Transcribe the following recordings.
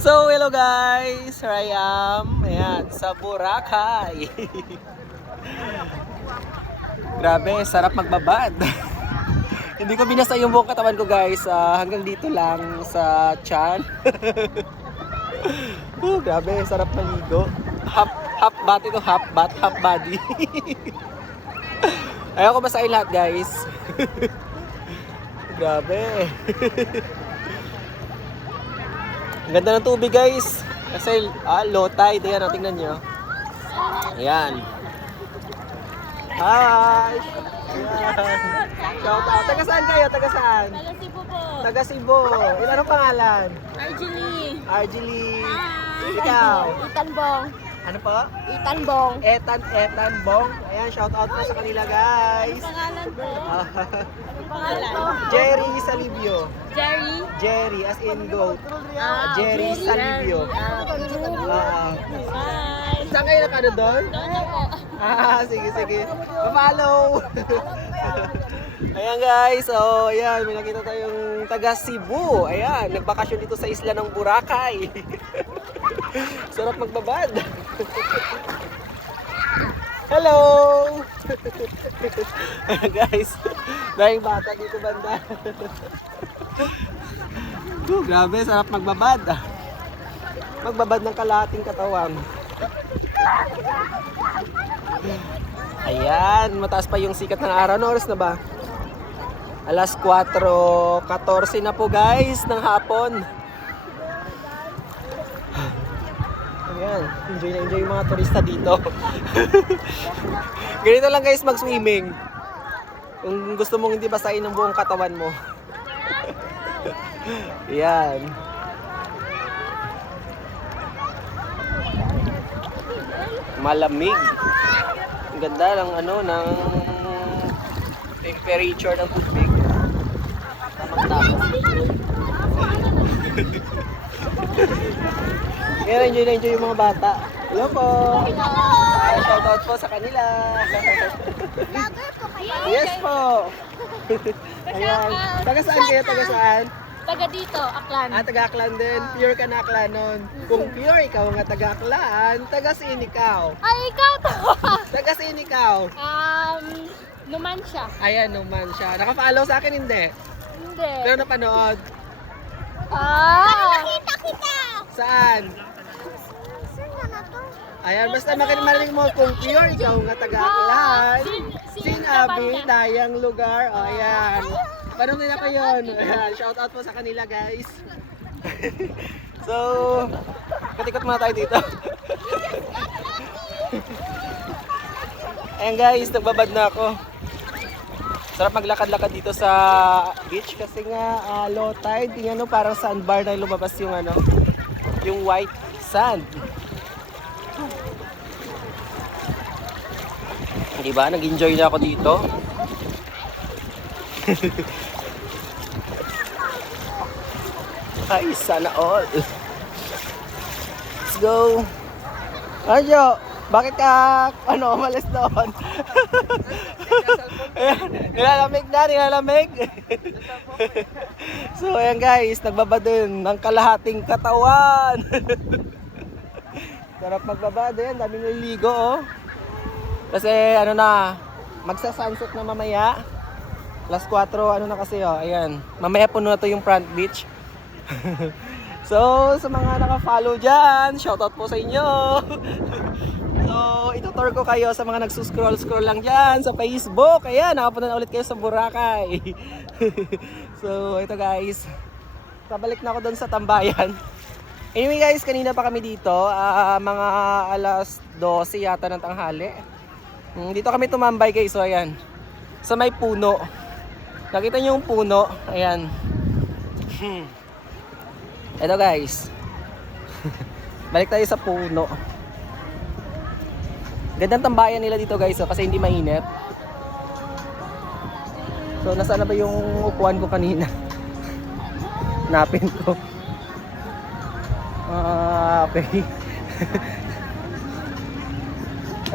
So, hello guys! Here I am. Ayan, sa Boracay. Grabe, sarap magbabad. Hindi ko binasa yung buong katawan ko guys. Hanggang dito lang sa tiyan. Grabe, sarap maligo. Half bat ito, half bat, half body. Ayaw ko basahin lahat guys. Grabe. Ang ganda ng tubig guys. Kasi low tide. Ayan, tingnan nyo. Ayan. Hi! Ayan. Shout out. Taga saan kayo? Taga saan? Taga Cebu po. Taga Cebu. Ilan ang pangalan? Argely. Argely. Hi. Ikaw? Ethan Bong. Ano po? Ethan Bong. Etan Bong. Ayan, shout out po sa kanila guys. Pangalan po? Anong pangalan? Jerry Salibio. Jerry. Jerry as in goat. Jerry Salibio. Hi. Saan kayo nakano doon? Doon na po. Sige. Pa-follow. Ayan guys, so ayan, may nakita tayong taga Cebu. Ayan, nagbakasyon dito sa isla ng Boracay. Sarap magbabad. Hello! Ayan guys, dahil bata dito banda. Grabe, sarap magbabad. Magbabad ng kalahating katawan. Ayan, mataas pa yung sikat ng araw. Ano oras na ba? Alas 4:14 na po guys ng hapon. Ayan, enjoy na enjoy yung mga turista dito. Ganito lang guys mag-swimming. Kung gusto mong hindi basahin ang buong katawan mo. Ayan. Malamig. Ang ganda ng ng temperature ng tubig. Tamang-tama. Kaya enjoy yung mga bata. Hello po. Shout out po sa kanila. Yes po. Ayan. Taga saan kayo? Taga saan? Taga dito, Aklan. Taga Aklan din. Pure ka na Aklanon. Kung pure ikaw nga taga Aklan, taga siin ikaw. Ay, ikaw to. Taga siin ikaw. Numancia. Ayan naman siya. Naka-follow sa akin hindi. Hindi. Pero napanood. Nakita kita. Saan? Ayan, basta marinig mo kung pure ikaw nga taga Aklan. Sinabi, dayang lugar. O, ayan. Paano nila ko yun? Ayan, shout out po sa kanila guys. So, katikot muna tayo dito. Ayan guys, nagbabad na ako. Sarap maglakad-lakad dito sa beach kasi nga low tide. Tingnan mo, parang sandbar na lumabas yung yung white sand. Diba? Nag-enjoy na ako dito. Ay, sana all. Let's go. Anjo, bakit ka umalis doon? Nilalamig. So, ayan guys, nagbaba din ng kalahating katawan. Sarap magbaba din, daming naliligo oh. Kasi magsa-sunset na mamaya. Alas 4, na kasi oh, ayan. Mamaya puno na to yung front beach. So, sa mga naka-follow dyan, shoutout po sa inyo. So, itutur ko kayo sa mga nagsuscroll lang dyan sa Facebook. Ayan, nakapunta na ulit kayo sa Boracay. So, ito guys. Pabalik na ako doon sa tambayan. Anyway guys, kanina pa kami dito. Mga alas 12 yata ng tanghali. Dito kami tumambay guys. So, ayan. Sa may puno. Nakita niyo yung puno. Ayan. Ito guys. Balik tayo sa puno. Gandang tambayan nila dito guys kasi hindi mainit. So nasaan na ba yung upuan ko kanina? Napin ko. Okay.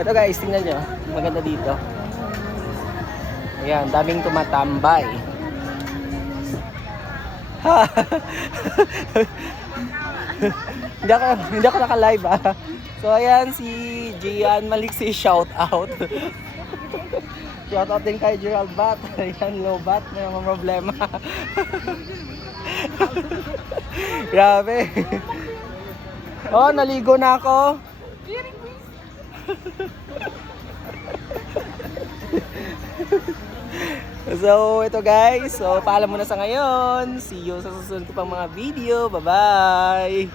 Ito guys, tingnan nyo. Maganda dito. Ayan, daming tumatambay. hindi ako naka-live ah. So ayan, si Gian Maliksi, shout out. Shout out din kay Gerald Bat. Ayan, low bat, may mga problema. Grabe. Oh, naligo na ako. So, ito guys. So, paalam muna sa ngayon. See you sa susunod ko pang mga video. Bye-bye!